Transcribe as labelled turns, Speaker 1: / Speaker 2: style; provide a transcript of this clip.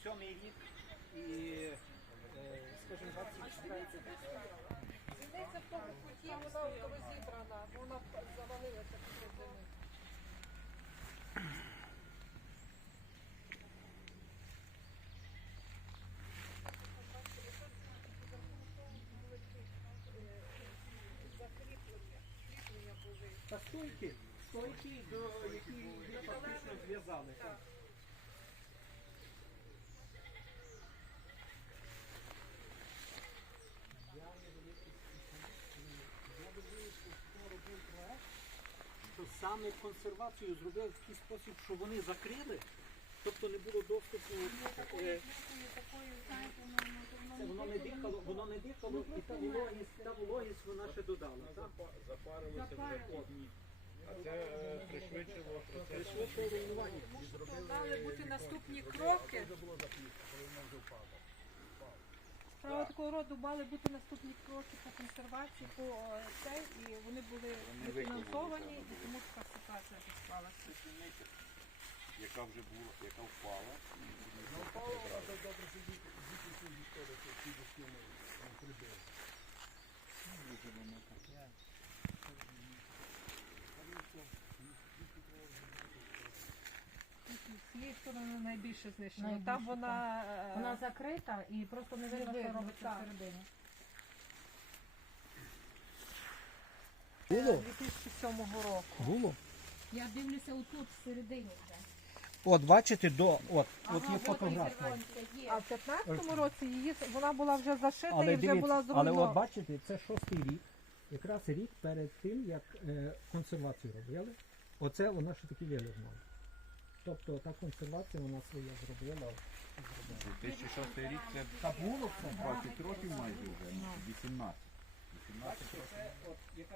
Speaker 1: 97-й рік і, скажімо, 24.
Speaker 2: Зіниця в тому куті, вона розібрана, вона завалилася після зими. Закріплення були.
Speaker 1: Та стойки, до які їх фактично зв'язали.
Speaker 2: Так.
Speaker 1: Що саме консервацію зробив в такий спосіб, що вони закрили, тобто не було доступу. Це воно не дихало, і та вологість вона ще додала. Так?
Speaker 3: Запарилося вже повні. А це пришвидшило процес.
Speaker 1: Пришвидшило руйнування.
Speaker 2: Мали бути наступні кроки. Справа такого роду мали бути наступні кроки по консервації, по цей, і вони були нефінансовані, і тому така ситуація склалася.
Speaker 3: Яка вже була, яка впала.
Speaker 2: З цієї сторони найбільше знищено.
Speaker 4: Найбільше,
Speaker 2: Там вона,
Speaker 4: Вона закрита і просто не видно,
Speaker 2: видно,
Speaker 4: що робиться
Speaker 2: так.
Speaker 4: всередині.
Speaker 1: Було?
Speaker 2: 2007 року.
Speaker 1: Було.
Speaker 4: Я дивлюся отут всередині вже.
Speaker 1: От, бачите, от є
Speaker 4: от
Speaker 1: фотографія.
Speaker 4: є.
Speaker 2: А в 15-му році вона була вже зашита
Speaker 1: Але
Speaker 2: і вже була
Speaker 1: дивіться, але
Speaker 2: зруйнована.
Speaker 1: от бачите, це 6-й рік, якраз рік перед тим, як консервацію робили. Оце вона ще таки вилежала. Тобто та консервація вона своя зробила.
Speaker 3: 2006 рік це
Speaker 1: Та було все.
Speaker 3: 20 років майже вже, 18. 18 років.
Speaker 1: Це от яка